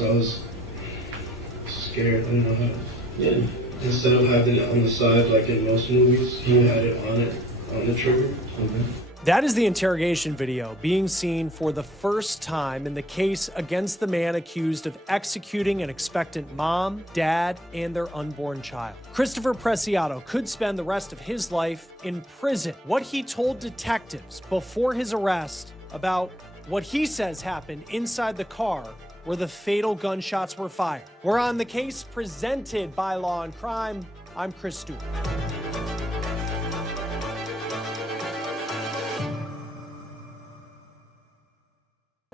So I was scared. I didn't know how. Yeah. Instead of having it on the side like in most movies, he had it on the trigger. That is the interrogation video being seen for the first time in the case against the man accused of executing an expectant mom, dad, and their unborn child. Christopher Preciado could spend the rest of his life in prison. What he told detectives before his arrest about what he says happened inside the car where the fatal gunshots were fired. We're on the case presented by Law&Crime. I'm Chris Stewart.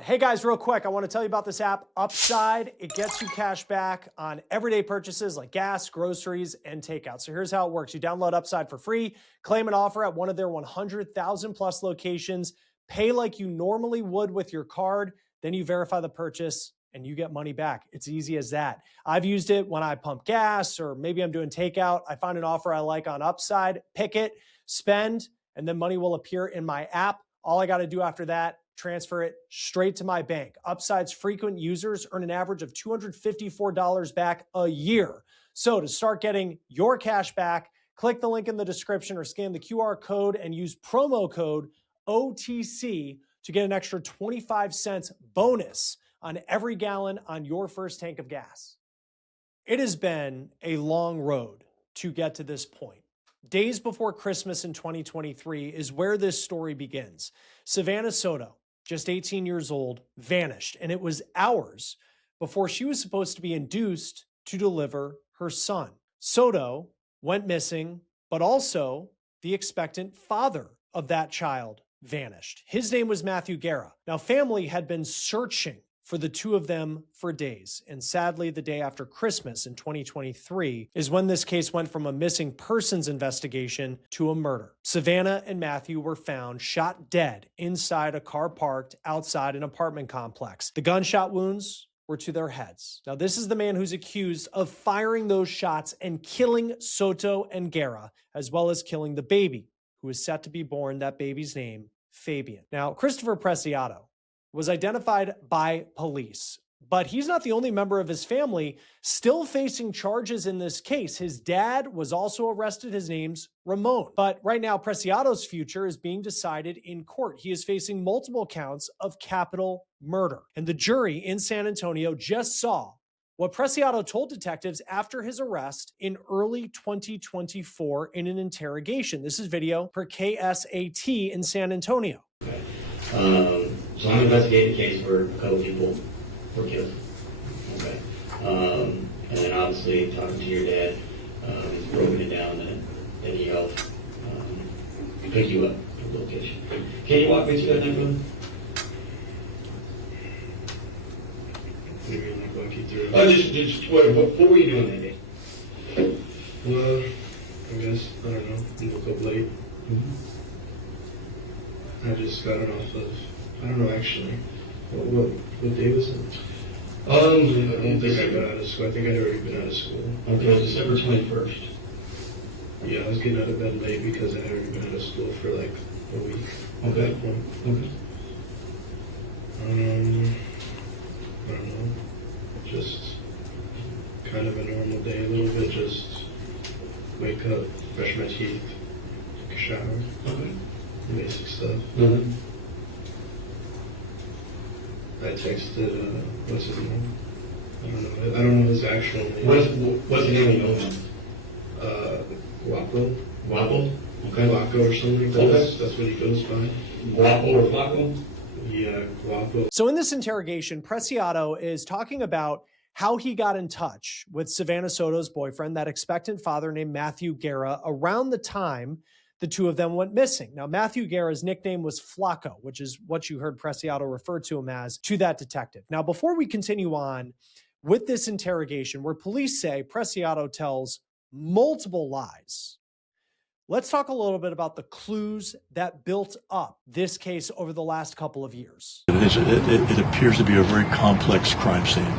Hey guys, real quick, I want to tell you about this app, Upside. It gets you cash back on everyday purchases like gas, groceries, and takeout. So here's how it works. You download Upside for free, claim an offer at one of their 100,000 plus locations, pay like you normally would with your card, then you verify the purchase and you get money back. It's easy as that. I've used it when I pump gas or maybe I'm doing takeout. I find an offer I like on Upside, pick it, spend, and then money will appear in my app. All I got to do after that, transfer it straight to my bank. Upside's frequent users earn an average of $254 back a year. So to start getting your cash back, click the link in the description or scan the QR code and use promo code OTC to get an extra 25 cents bonus on every gallon on your first tank of gas. It has been a long road to get to this point. Days before Christmas in 2023 is where this story begins. Savanah Soto, just 18 years old, vanished, and it was hours before she was supposed to be induced to deliver her son. Soto went missing, but also the expectant father of that child vanished. His name was Matthew Guerra. Now, family had been searching for the two of them for days. And sadly, the day after Christmas in 2023 is when this case went from a missing persons investigation to a murder. Savanah and Matthew were found shot dead inside a car parked outside an apartment complex. The gunshot wounds were to their heads. Now, this is the man who's accused of firing those shots and killing Soto and Guerra, as well as killing the baby, who is set to be born, that baby's name, Fabian. Now, Christopher Preciado was identified by police, but he's not the only member of his family still facing charges in this case. His dad was also arrested. His name's Ramon. But right now, Preciado's future is being decided in court. He is facing multiple counts of capital murder. And the jury in San Antonio just saw what Preciado told detectives after his arrest in early 2024 in an interrogation. This is video per KSAT in San Antonio. So I'm investigating a case where a couple people were killed. Okay. And then obviously talking to your dad, broken it down that he helped pick you up at the location. Can you walk me through that neighborhood? Maybe like walk you through. Just what were you doing that day? Well, I guess, I don't know, I woke up late. I just got it off of, I don't know actually, what day was it? I don't think I got out of school. I think I'd already been out of school. Okay, December 21st. Yeah, I was getting out of bed late because I had already been out of school for like a week. Okay. Okay. I don't know, just kind of a normal day, a little bit, just wake up, brush my teeth, take a shower, basic stuff. I texted, what's his name? I don't know his actual name. What's the name of your Guapo. Guapo? Okay. Guapo or something, that's what he goes by. Guapo or Guapo? Yeah, Guapo. So in this interrogation, Preciado is talking about how he got in touch with Savanah Soto's boyfriend, that expectant father named Matthew Guerra, around the time the two of them went missing. Now, Matthew Guerra's nickname was Flaco, which is what you heard Preciado refer to him as to that detective. Now, before we continue on with this interrogation, where police say Preciado tells multiple lies, let's talk a little bit about the clues that built up this case over the last couple of years. It appears to be a very complex crime scene,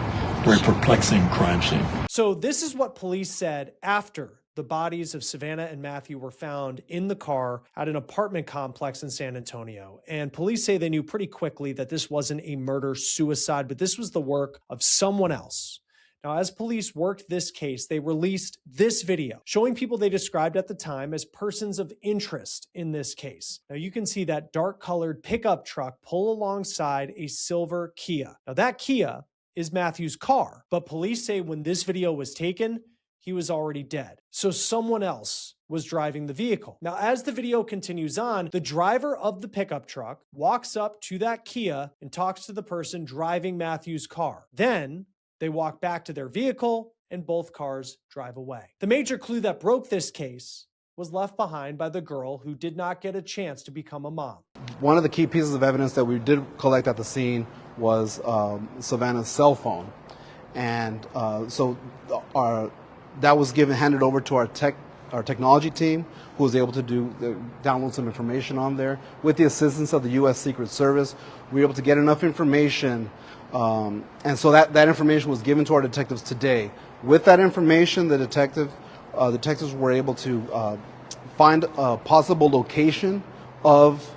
very perplexing crime scene. So this is what police said after the bodies of Savanah and Matthew were found in the car at an apartment complex in San Antonio. And police say they knew pretty quickly that this wasn't a murder-suicide, but this was the work of someone else. Now, as police worked this case, they released this video showing people they described at the time as persons of interest in this case. Now, you can see that dark-colored pickup truck pull alongside a silver Kia. Now, that Kia is Matthew's car, but police say when this video was taken, he was already dead. So someone else was driving the vehicle. Now, as the video continues on, the driver of the pickup truck walks up to that Kia and talks to the person driving Matthew's car. Then they walk back to their vehicle and both cars drive away. The major clue that broke this case was left behind by the girl who did not get a chance to become a mom. One of the key pieces of evidence that we did collect at the scene was Savanah's cell phone. And that was handed over to our technology team, who was able to download some information on there. With the assistance of the U.S. Secret Service, we were able to get enough information, and so that information was given to our detectives today. With that information, the detectives were able to find a possible location of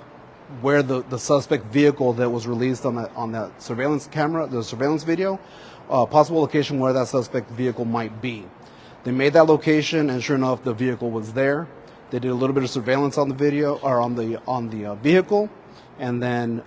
where the suspect vehicle that was released on that surveillance camera, the surveillance video, possible location where that suspect vehicle might be. They made that location, and sure enough, the vehicle was there. They did a little bit of surveillance on the video or on the vehicle, and then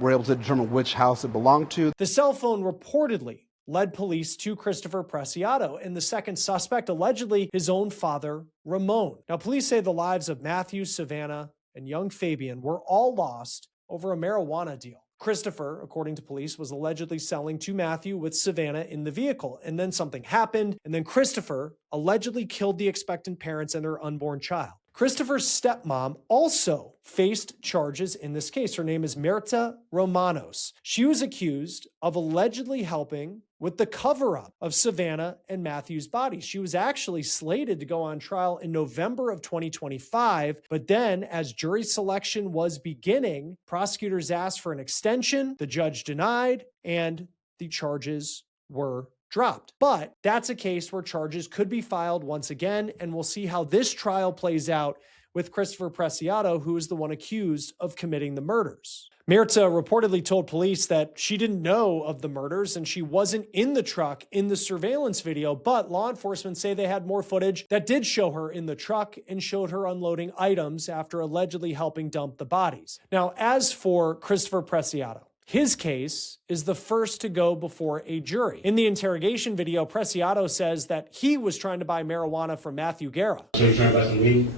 were able to determine which house it belonged to. The cell phone reportedly led police to Christopher Preciado, and the second suspect, allegedly his own father, Ramon. Now, police say the lives of Matthew, Savanah, and young Fabian were all lost over a marijuana deal. Christopher, according to police, was allegedly selling to Matthew with Savanah in the vehicle, and then something happened, and then Christopher allegedly killed the expectant parents and their unborn child. Christopher's stepmom also faced charges in this case. Her name is Mirta Romanos. She was accused of allegedly helping with the cover-up of Savanah and Matthew's bodies. She was actually slated to go on trial in November of 2025, but then as jury selection was beginning, prosecutors asked for an extension, the judge denied, and the charges were dropped. But that's a case where charges could be filed once again, and we'll see how this trial plays out with Christopher Preciado, who is the one accused of committing the murders. Mirta reportedly told police that she didn't know of the murders and she wasn't in the truck in the surveillance video, but law enforcement say they had more footage that did show her in the truck and showed her unloading items after allegedly helping dump the bodies. Now, as for Christopher Preciado, his case is the first to go before a jury. In the interrogation video, Preciado says that he was trying to buy marijuana from Matthew Guerra. So you're trying to buy some weed?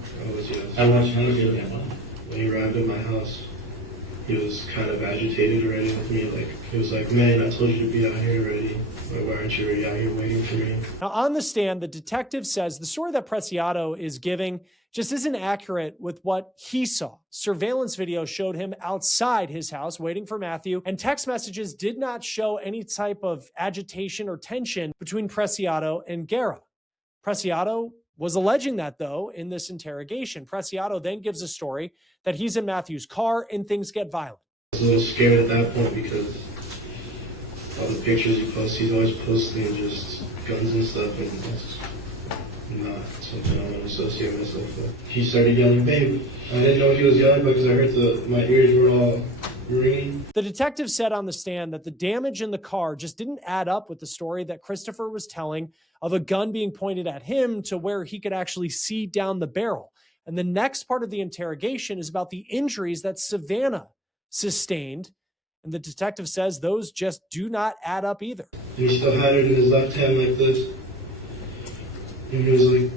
How much are you looking at? When he arrived at my house, he was kind of agitated already with me. Like, he was like, man, I told you to be out here already. Why aren't you already out here waiting for me? Now, on the stand, the detective says the story that Preciado is giving just isn't accurate with what he saw. Surveillance video showed him outside his house waiting for Matthew, and text messages did not show any type of agitation or tension between Preciado and Guerra. Preciado was alleging that, though, in this interrogation. Preciado then gives a story that he's in Matthew's car and things get violent. I was a little scared at that point because all the pictures he posts, he's always posting just guns and stuff, and that's not something I want to associate myself with. He started yelling, babe. I didn't know what he was yelling because I heard my ears were all ringing. The detective said on the stand that the damage in the car just didn't add up with the story that Christopher was telling of a gun being pointed at him to where he could actually see down the barrel. And the next part of the interrogation is about the injuries that Savanah sustained. And the detective says those just do not add up either. And he still had it in his left hand like this. And he was like,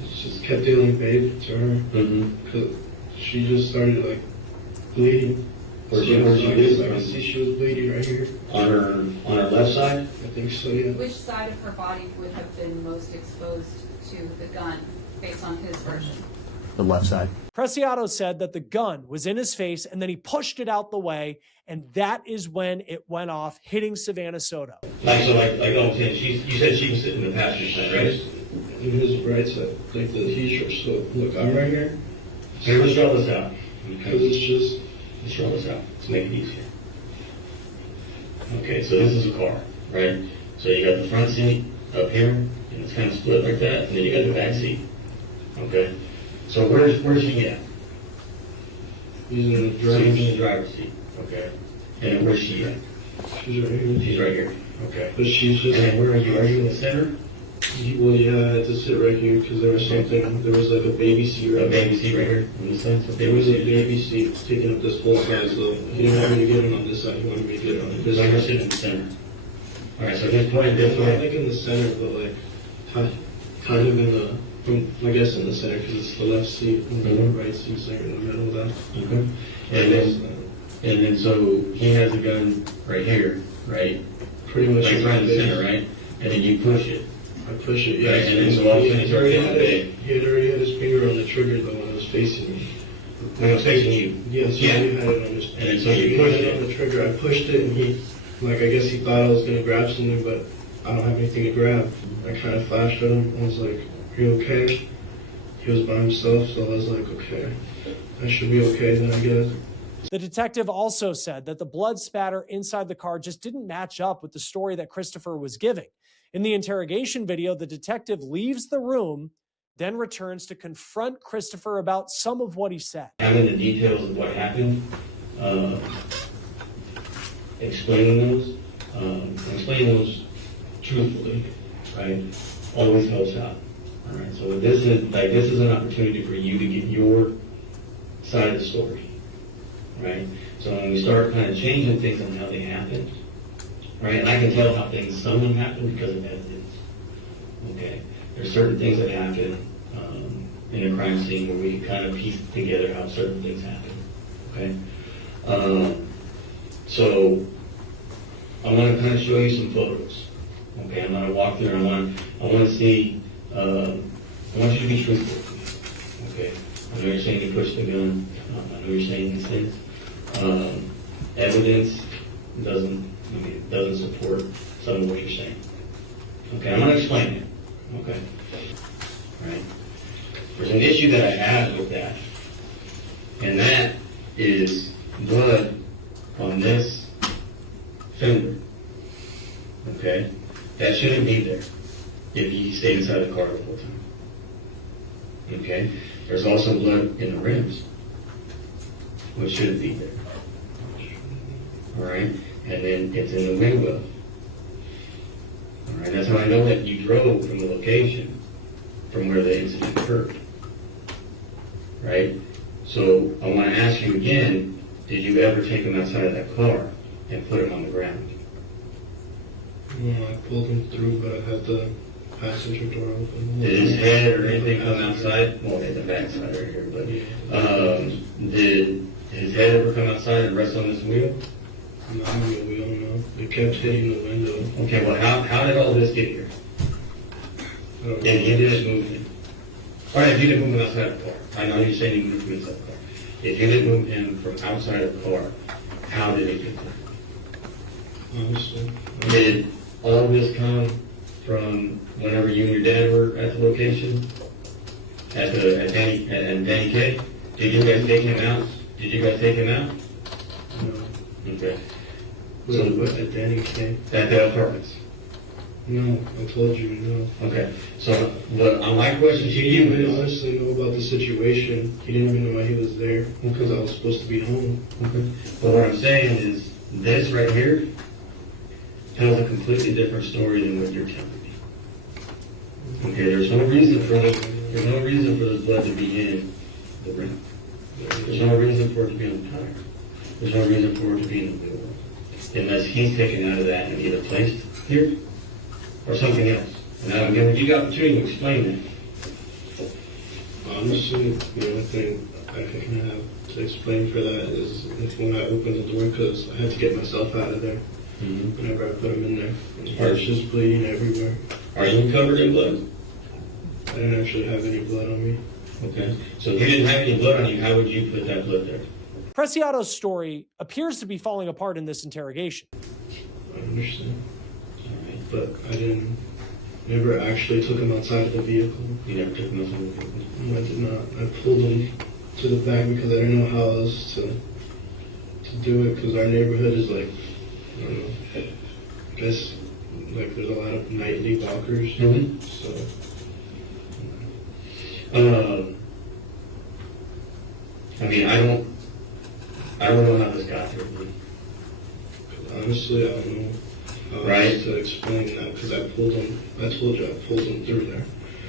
he just kept yelling babe to her. Because she just started like bleeding. Where'd you I can see she was bleeding right here. On her left side? I think so, yeah. Which side of her body would have been most exposed to the gun, based on his version? The left side. Preciado said that the gun was in his face and then he pushed it out the way, and that is when it went off, hitting Savanah Soto. You said she was sitting in the passenger side, right? In his right side, like the heat. So, look, I'm right here. Here, let's draw this out. Because it's just... Let's draw this out to make it easier. Okay, so this is a car, right? So you got the front seat up here, and it's kind of split like that, and then you got the back seat. Okay? So where's she at? He's in the So driver's he's in the driver's seat. Okay. And then where's she at? She's right here. She's right here. Okay. But she's just. And then where are you? Are you in the center? Well, yeah, I had to sit right here because there was something. There was like a baby seat right A baby seat right here on this side? So There was a baby seat taking up this whole side, so he didn't want me to get it on this side. He wanted me to get it on this Because I'm side. gonna sit in the center. All right, so just point this Not way. like in the center, but like kind of in the, I guess in the center because it's the left seat and the Mhm. right seat's like in the middle of that. Okay. And then so he has a gun right here, right? Pretty much. Like right in the center, right? And then you push it. I push it, yeah. Right, and then so all of a sudden it's already on the bed. He had already had his finger on the trigger though when it was facing me. When it's facing you. Yeah, so he had it on his. And then so you he pushed had it. on the trigger. I pushed it and he, like I guess he thought I was gonna grab something, but I don't have anything to grab. I kind of flashed at him. I was like, "Are you okay?" He was by himself, so I was like, "Okay, I should be okay then, I guess." The detective also said that the blood spatter inside the car just didn't match up with the story that Christopher was giving. In the interrogation video, the detective leaves the room, then returns to confront Christopher about some of what he said. Having the details of what happened, explaining those truthfully, right, always helps out. All right, so this is an opportunity for you to get your side of the story, right? So when we start kind of changing things on how they happen, right, and I can tell how some of them happen because of evidence. Okay, there's certain things that happen in a crime scene where we kind of piece together how certain things happen. Okay, so I want to kind of show you some photos. Okay, I'm going to walk through and I want to see, I want you to be truthful with me. Okay, I know you're saying you pushed the gun. I know you're saying these things. Evidence doesn't support some of what you're saying. Okay, I'm going to explain it. Okay, all right. There's an issue that I have with that, and that is blood on this fender. Okay, that shouldn't be there if you stay inside the car the whole time. Okay, there's also blood in the rims, which shouldn't be there. All right, and then it's in the wind well. All right, that's how I know that you drove from the location from where the incident occurred. Right, so I want to ask you again, did you ever take him outside of that car and put him on the ground? No, I pulled him through, but I had the passenger door open. Did his head or anything come outside? Well, in the back side right here, but did his head ever come outside and rest on this wheel? No, we don't know. It kept hitting the window. Okay, well, how did all this get here? I don't And know. you didn't move him. All right, if you didn't move him outside of the car, I know you're saying you moved him inside the car. If you didn't move him from outside of the car, how did it get there? Honestly, Did all this come from whenever you and your dad were at the location? At Danny K? Did you guys take him out? Did you guys take him out? no. Okay. So, what, at Danny K? At the apartments? No, I told you, no. Okay. So my question to He you didn't is, honestly know about the situation. He didn't even know why he was there because I was supposed to be home. but what I'm saying is, this right here tells a completely different story than what you're telling me. Okay, there's no reason for the blood to be in the rim. There's no reason for it to be on the tire. There's no reason for it to be in the wheel. Unless he's taken out of that and either placed here or something else. And I'm giving you the opportunity to explain that. Honestly, the only thing I can have to explain for that is if when I opened the door because I had to get myself out of there whenever I put him in there. It's just bleeding everywhere. Are you covered in blood? I didn't actually have any blood on me. Okay. So if you didn't have any blood on you, how would you put that blood there? Preciado's story appears to be falling apart in this interrogation. I understand. But I never actually took him outside of the vehicle. You never took him outside the vehicle? No, I did not. I pulled him to the back because I didn't know how else to do it because our neighborhood is like, I don't know, I guess like there's a lot of nightly walkers. Mhm. So I mean, I don't know how this got here. honestly, I don't know how Right. else to explain that because I told him through there.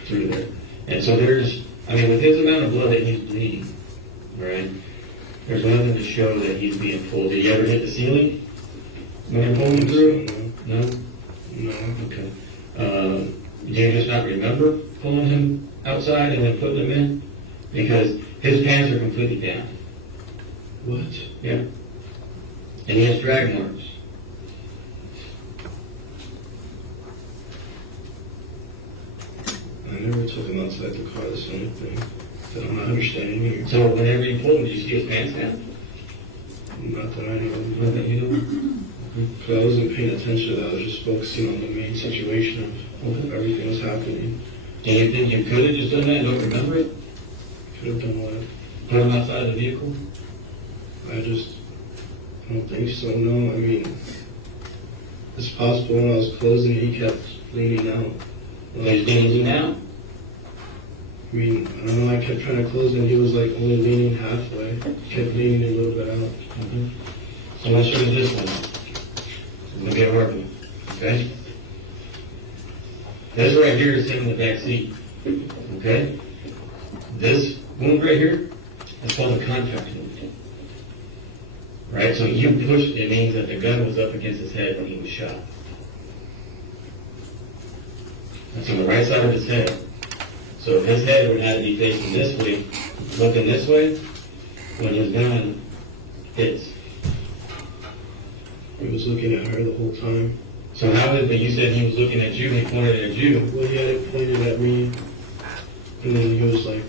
Through there. And so there's, I mean, with his amount of blood that he's bleeding, right, there's nothing to show that he's being pulled. Did he ever hit the ceiling when you're pulling through? No? No. Okay. Do you just not remember pulling him outside and then putting him in? Because his pants are completely down. What? Yeah. And he has drag marks. I never took him outside the car. That's the only thing that I'm not understanding here. So whenever you pulled him, did you see his pants down? Not that I know of. Not that you know? Because I wasn't paying attention to that. I was just focusing on the main situation of everything was happening. Do you think you could have just done that and don't remember it? Could have done what? Put him outside the vehicle? I don't think so. No, I mean, it's possible when I was closing, he kept leaning out. He's leaning now. I mean, I don't know. I kept trying to close, and he was like only leaning halfway. He kept leaning a little bit out. So let's show you this one. We'll get working. Okay? This right here is him in the back seat. Okay? This wound right here, that's called a contact wound. Right? So you pushed, it means that the gun was up against his head when he was shot. That's on the right side of his head. So if his head would have to be facing this way, looking this way, when his gun hits. He was looking at her the whole time. So how is it, you said he was looking at you, he pointed at you. Well, he had it pointed at me, and then he was like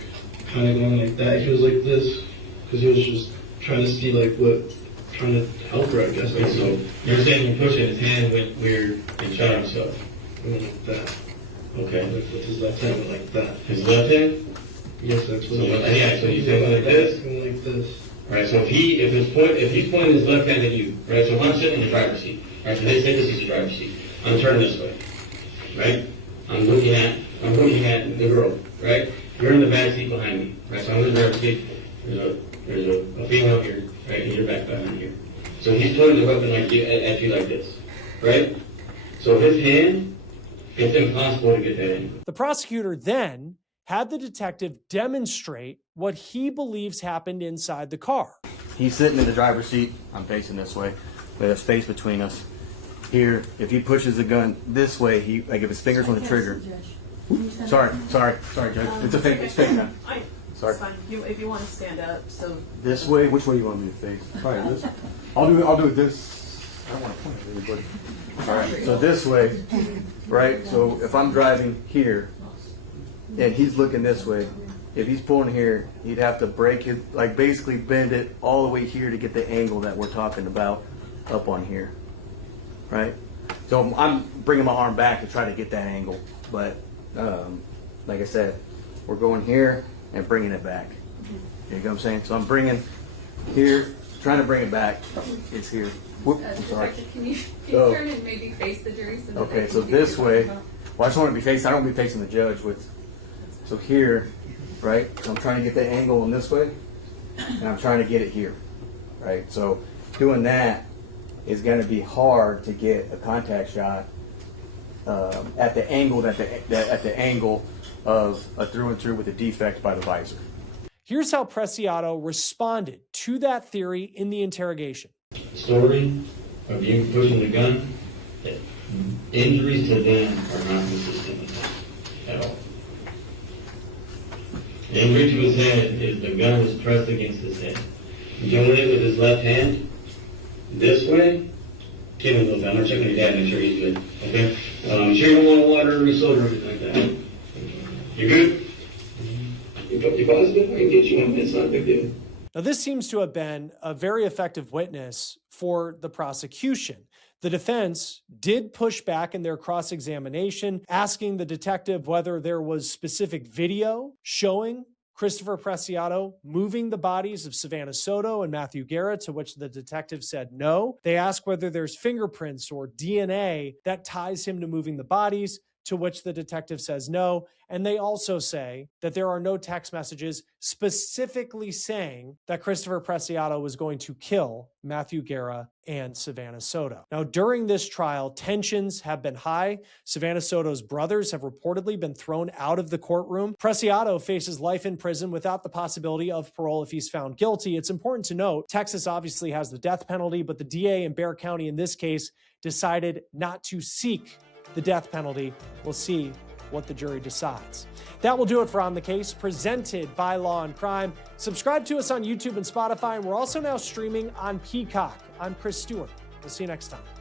kind of going like that. He was like this because he was just trying to see like trying to help her, I guess. Okay, so you're saying you pushed it, his hand went weird and shot himself. He went like that. Okay. Like with his left hand went like that. His left hand? Yes, that's what. So, yeah, so you said like this? He went like this. Right, so if he's pointing his left hand at you, right, so I'm sitting in the driver's seat, right, so they say this is the driver's seat. I'm turning this way, right? I'm looking at the girl, right? You're in the back seat behind me, right? So I'm in the driver's seat. There's a female here, right? And you're back behind here. So he's pointing the weapon at you like this, right? So his hand, it's impossible to get that in. The prosecutor then had the detective demonstrate what he believes happened inside the car. He's sitting in the driver's seat. I'm facing this way. We have space between us. Here, if he pushes the gun this way, if his finger's on the trigger. Sorry, Judge. It's fake now. Sorry. It's fine. If you want to stand up, so. This way? Which way do you want me to face? Probably this. I'll do it this. I don't want to point at anybody. All right. So this way, right? So if I'm driving here, and he's looking this way, if he's pulling here, he'd have to break it, like basically bend it all the way here to get the angle that we're talking about up on here, right? So I'm bringing my arm back to try to get that angle, but like I said, we're going here and bringing it back. You know what I'm saying? So I'm bringing here, trying to bring it back. It's here. Whoop, I'm sorry. Detective, can you turn and maybe face the jury? So that Okay, they so can see what this you're way, talking about? well, I just want to be facing, I don't want to be facing the judge with, so here, right? So I'm trying to get that angle in this way, and I'm trying to get it here, right? So doing that is going to be hard to get a contact shot at the angle at the angle of a through and through with a defect by the visor. Here's how Preciado responded to that theory in the interrogation. Story of you pushing the gun, injuries to them are not consistent with that at all. The injury to his head is the gun was pressed against his head. Doing it with his left hand, this way, give him a little bit. I'm going to check on your dad, make sure he's good. Okay? Sure you don't want to water or soda or anything like that. You good? You positive? I can get you one. It's not a big deal. Now, this seems to have been a very effective witness for the prosecution. The defense did push back in their cross-examination, asking the detective whether there was specific video showing Christopher Preciado moving the bodies of Savanah Soto and Matthew Guerra, to which the detective said no. They ask whether there's fingerprints or DNA that ties him to moving the bodies, to which the detective says no. And they also say that there are no text messages specifically saying that Christopher Preciado was going to kill Matthew Guerra and Savanah Soto. Now, during this trial, tensions have been high. Savanah Soto's brothers have reportedly been thrown out of the courtroom. Preciado faces life in prison without the possibility of parole if he's found guilty. It's important to note, Texas obviously has the death penalty, but the DA in Bexar County in this case decided not to seek the death penalty. We'll see what the jury decides. That will do it for On the Case, presented by Law&Crime. Subscribe to us on YouTube and Spotify, and we're also now streaming on Peacock. I'm Chris Stewart. We'll see you next time.